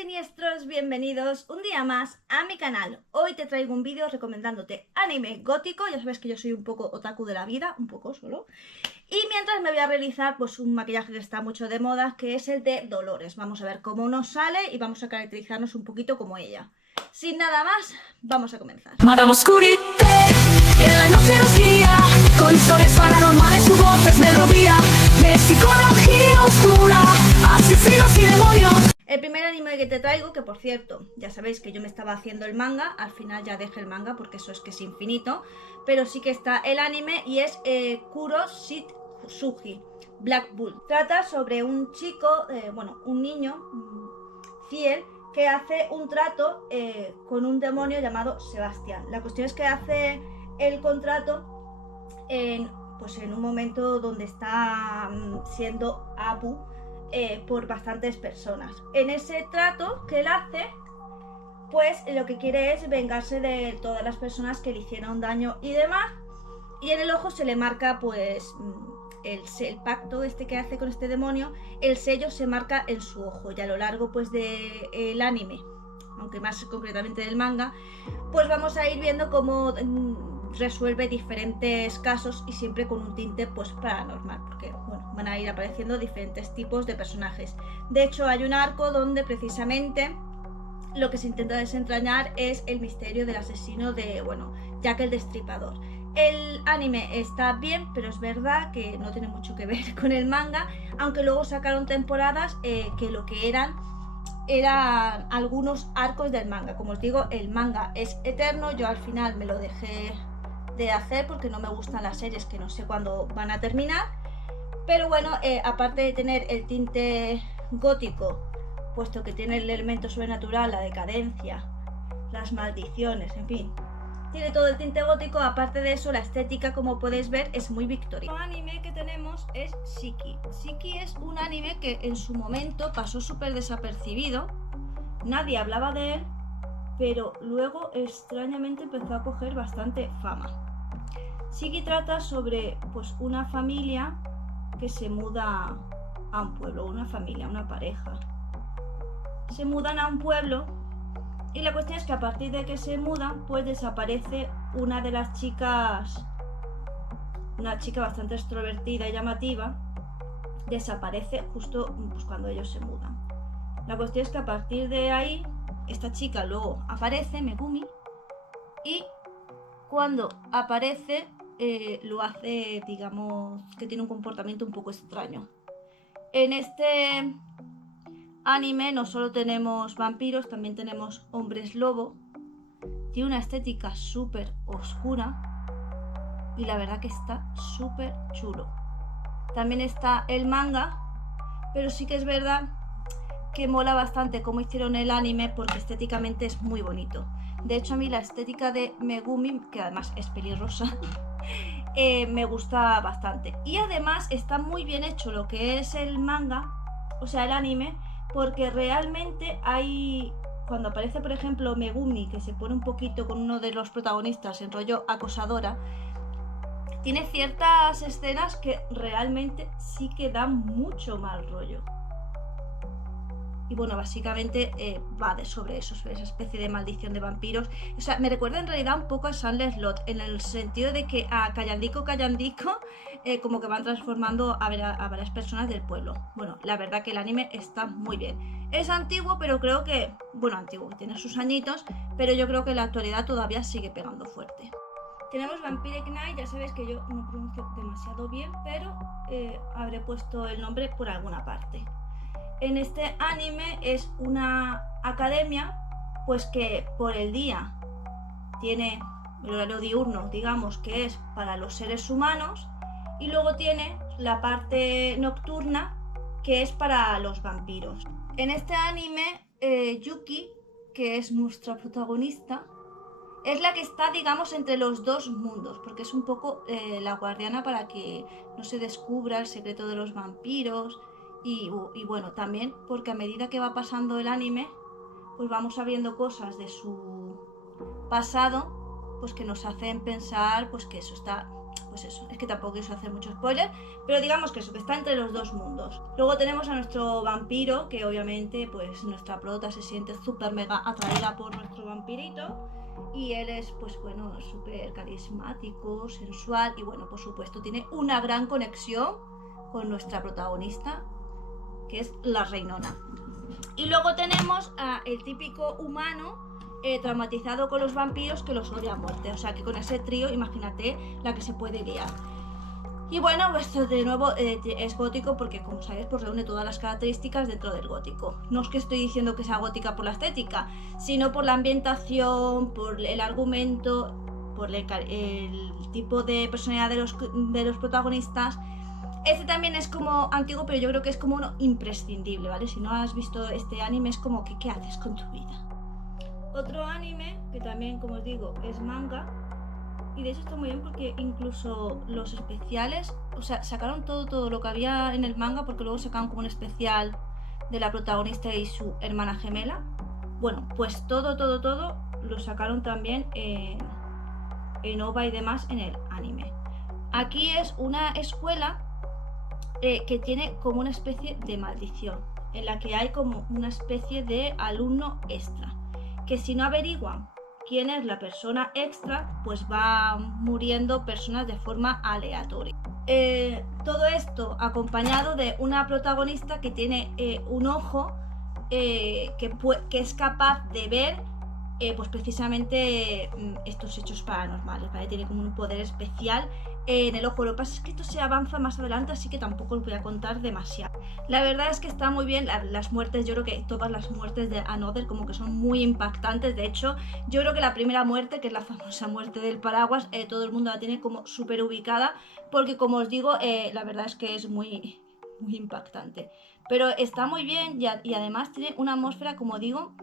siniestros, bienvenidos un día más a mi canal. Hoy te traigo un vídeo recomendándote anime gótico. Ya sabes que yo soy un poco otaku de la vida, un poco solo. Y mientras me voy a realizar pues un maquillaje que está mucho de moda, que es el de Dolores. Vamos a ver cómo nos sale y vamos a caracterizarnos un poquito como ella. Sin nada más, vamos a comenzar. Madame Oscurite, en la noche nos guía, con historias paranormales, su voz es melodía, de psicología oscura, asesinos y demonios. El primer anime que te traigo, que por cierto, ya sabéis que yo me estaba haciendo el manga, al final ya dejé el manga porque eso es que es infinito, pero sí que está el anime y es Kuro Shitsuji, Black Bull. Trata sobre un chico, un niño fiel que hace un trato con un demonio llamado Sebastián. La cuestión es que hace el contrato en un momento donde está siendo Abu por bastantes personas. En ese trato que él hace, pues lo que quiere es vengarse de todas las personas que le hicieron daño y demás, y en el ojo se le marca pues el pacto este que hace con este demonio, el sello se marca en su ojo, y a lo largo pues del anime, aunque más concretamente del manga, pues vamos a ir viendo cómo resuelve diferentes casos y siempre con un tinte pues paranormal, porque bueno, van a ir apareciendo diferentes tipos de personajes. De hecho, hay un arco donde precisamente lo que se intenta desentrañar es el misterio del asesino de, Jack el Destripador. El anime está bien, pero es verdad que no tiene mucho que ver con el manga, aunque luego sacaron temporadas que lo que eran algunos arcos del manga. Como os digo, el manga es eterno. Yo al final me lo dejé de hacer porque no me gustan las series que no sé cuándo van a terminar, pero bueno, aparte de tener el tinte gótico, puesto que tiene el elemento sobrenatural, la decadencia, las maldiciones, en fin, tiene todo el tinte gótico. Aparte de eso, la estética, como podéis ver, es muy victoriana. El anime que tenemos es Shiki. Shiki es un anime que en su momento pasó súper desapercibido, nadie hablaba de él, pero luego extrañamente empezó a coger bastante fama. Shiki trata sobre pues una familia que se muda a un pueblo, una pareja. Se mudan a un pueblo y la cuestión es que a partir de que se mudan, pues desaparece una de las chicas, una chica bastante extrovertida y llamativa, desaparece justo pues, cuando ellos se mudan. La cuestión es que a partir de ahí, esta chica luego aparece, Megumi, y cuando aparece lo hace, digamos, que tiene un comportamiento un poco extraño. En este anime no solo tenemos vampiros, también tenemos hombres lobo. Tiene una estética súper oscura y la verdad que está súper chulo. También está el manga, pero sí que es verdad que mola bastante cómo hicieron el anime porque estéticamente es muy bonito. De hecho, a mí la estética de Megumi, que además es pelirrosa, me gusta bastante. Y además está muy bien hecho lo que es el manga, o sea, el anime, porque realmente hay, cuando aparece por ejemplo Megumi, que se pone un poquito con uno de los protagonistas en rollo acosadora, tiene ciertas escenas que realmente sí que dan mucho mal rollo. Y bueno, básicamente va sobre eso, sobre esa especie de maldición de vampiros. O sea, me recuerda en realidad un poco a Sunless Lot, en el sentido de que a Callandico, como que van transformando a varias personas del pueblo. Bueno, la verdad que el anime está muy bien. Es antiguo, pero creo que, antiguo, tiene sus añitos, pero yo creo que en la actualidad todavía sigue pegando fuerte. Tenemos Vampire Knight, ya sabéis que yo no pronuncio demasiado bien, pero habré puesto el nombre por alguna parte. En este anime es una academia pues que por el día tiene el horario diurno, digamos, que es para los seres humanos, y luego tiene la parte nocturna que es para los vampiros. En este anime Yuki, que es nuestra protagonista, es la que está, digamos, entre los dos mundos, porque es un poco la guardiana para que no se descubra el secreto de los vampiros. Y bueno, también porque a medida que va pasando el anime, pues vamos sabiendo cosas de su pasado, pues que nos hacen pensar pues que eso está pues eso, es que tampoco quiero hacer mucho spoiler, pero digamos que eso, que está entre los dos mundos. Luego tenemos a nuestro vampiro, que obviamente pues nuestra prota se siente súper mega atraída por nuestro vampirito, y él es pues bueno, súper carismático, sensual, y bueno, por supuesto tiene una gran conexión con nuestra protagonista, que es la Reinona. Y luego tenemos a el típico humano traumatizado con los vampiros que los odia a muerte. O sea que con ese trío, imagínate la que se puede liar. Y bueno, esto de nuevo es gótico porque, como sabéis, pues reúne todas las características dentro del gótico. No es que estoy diciendo que sea gótica por la estética, sino por la ambientación, por el argumento, por el tipo de personalidad de los protagonistas. Este también es como antiguo, pero yo creo que es como uno imprescindible, ¿vale? Si no has visto este anime es como que ¿qué haces con tu vida? Otro anime que también, como os digo, es manga. Y de hecho está muy bien porque incluso los especiales, o sea, sacaron todo lo que había en el manga, porque luego sacaron como un especial de la protagonista y su hermana gemela. Bueno, pues todo lo sacaron también en OVA y demás en el anime. Aquí es una escuela que tiene como una especie de maldición, en la que hay como una especie de alumno extra, que si no averiguan quién es la persona extra, pues va muriendo personas de forma aleatoria. Todo esto acompañado de una protagonista que tiene un ojo que es capaz de ver pues precisamente estos hechos paranormales, ¿vale? Tiene como un poder especial en el ojo. Lo que pasa es que esto se avanza más adelante, así que tampoco os voy a contar demasiado. La verdad es que está muy bien las muertes. Yo creo que todas las muertes de Another como que son muy impactantes. De hecho, yo creo que la primera muerte, que es la famosa muerte del paraguas, todo el mundo la tiene como súper ubicada, porque como os digo, la verdad es que es muy impactante. Pero está muy bien y además tiene una atmósfera, como digo,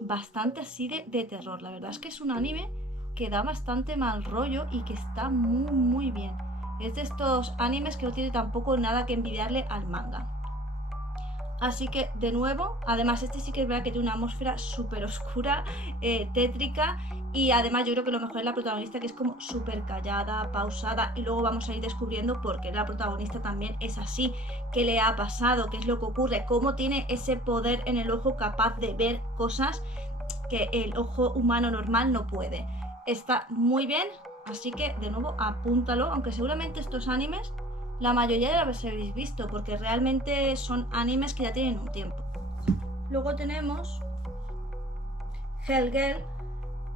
bastante así de terror. La verdad es que es un anime que da bastante mal rollo y que está muy bien. Es de estos animes que no tiene tampoco nada que envidiarle al manga. Así que de nuevo, además este sí que es verdad que tiene una atmósfera súper oscura, tétrica, y además yo creo que lo mejor es la protagonista, que es como súper callada, pausada, y luego vamos a ir descubriendo por qué la protagonista también es así, qué le ha pasado, qué es lo que ocurre, cómo tiene ese poder en el ojo capaz de ver cosas que el ojo humano normal no puede. Está muy bien, así que de nuevo apúntalo, aunque seguramente estos animes la mayoría de los habéis visto, porque realmente son animes que ya tienen un tiempo. Luego tenemos Hellgirl,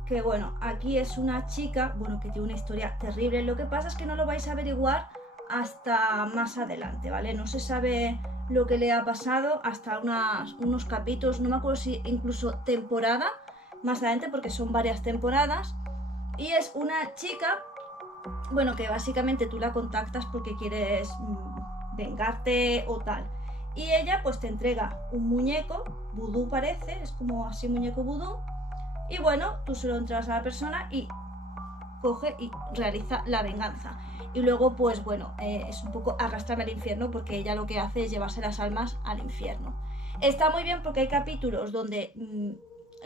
que bueno, aquí es una chica, bueno, que tiene una historia terrible. Lo que pasa es que no lo vais a averiguar hasta más adelante, ¿vale? No se sabe lo que le ha pasado hasta unos capítulos, no me acuerdo si incluso temporada, más adelante, porque son varias temporadas. Y es una chica, bueno, que básicamente tú la contactas porque quieres vengarte o tal. Y ella pues te entrega un muñeco, vudú parece, es como así muñeco vudú. Y bueno, tú se lo entregas a la persona y coge y realiza la venganza. Y luego pues bueno, es un poco arrastrarme al infierno, porque ella lo que hace es llevarse las almas al infierno. Está muy bien porque hay capítulos donde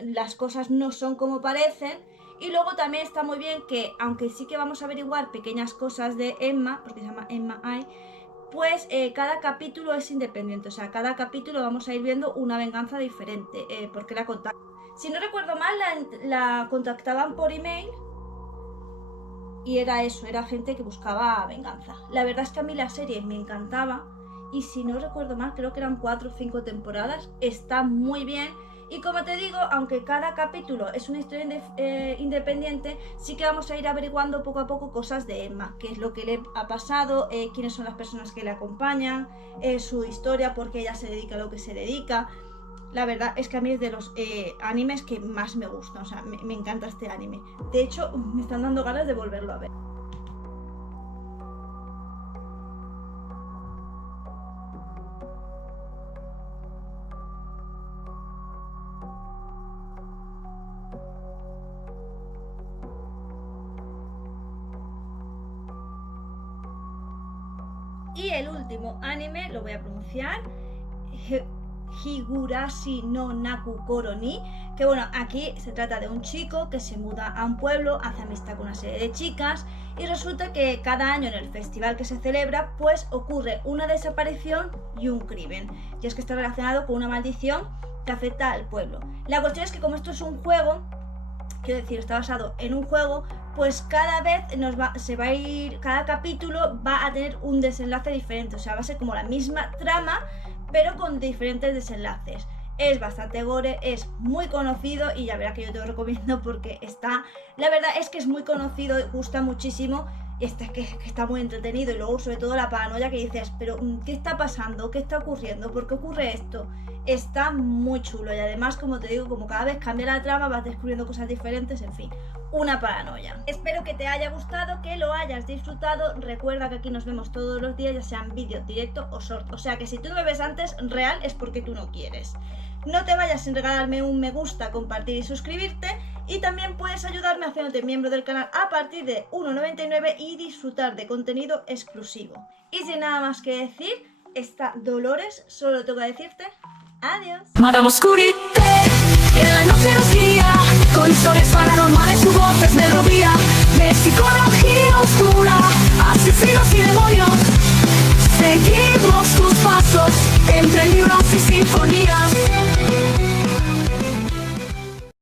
las cosas no son como parecen. Y luego también está muy bien que, aunque sí que vamos a averiguar pequeñas cosas de Emma, porque se llama Emma Eye, pues cada capítulo es independiente. O sea, cada capítulo vamos a ir viendo una venganza diferente, porque la contactan. Si no recuerdo mal, la contactaban por email y era eso, era gente que buscaba venganza. La verdad es que a mí la serie me encantaba y si no recuerdo mal, creo que eran 4 o 5 temporadas. Está muy bien. Y como te digo, aunque cada capítulo es una historia independiente, sí que vamos a ir averiguando poco a poco cosas de Emma, qué es lo que le ha pasado, quiénes son las personas que le acompañan, su historia, por qué ella se dedica a lo que se dedica. La verdad es que a mí es de los animes que más me gustan, o sea, me encanta este anime. De hecho, me están dando ganas de volverlo a ver. Y el último anime, lo voy a pronunciar, Higurashi no Naku Koro ni, Que bueno, aquí se trata de un chico que se muda a un pueblo, hace amistad con una serie de chicas y resulta que cada año en el festival que se celebra pues ocurre una desaparición y un crimen. Y es que está relacionado con una maldición que afecta al pueblo. La cuestión es que como esto es un juego, quiero decir, está basado en un juego, pues cada vez se va a ir, cada capítulo va a tener un desenlace diferente, o sea, va a ser como la misma trama, pero con diferentes desenlaces. Es bastante gore, es muy conocido y ya verás que yo te lo recomiendo porque la verdad es que es muy conocido, gusta muchísimo y que está muy entretenido. Y luego sobre todo la paranoia que dices, pero ¿qué está pasando? ¿Qué está ocurriendo? ¿Por qué ocurre esto? Está muy chulo y además, como te digo, como cada vez cambia la trama vas descubriendo cosas diferentes, en fin, una paranoia. Espero que te haya gustado, que lo hayas disfrutado. Recuerda que aquí nos vemos todos los días, ya sean vídeo, directo o short, o sea que si tú me ves antes, real es porque tú no quieres. No te vayas sin regalarme un me gusta, compartir y suscribirte, y también puedes ayudarme haciéndote miembro del canal a partir de 1,99 y disfrutar de contenido exclusivo. Y sin nada más que decir, esta Dolores, solo tengo que decirte adiós. Madame Oscurité, en la noche nos guía, con historias paranormales, su voz es melodía de psicología oscura, asesinos y demonios. Seguimos tus pasos entre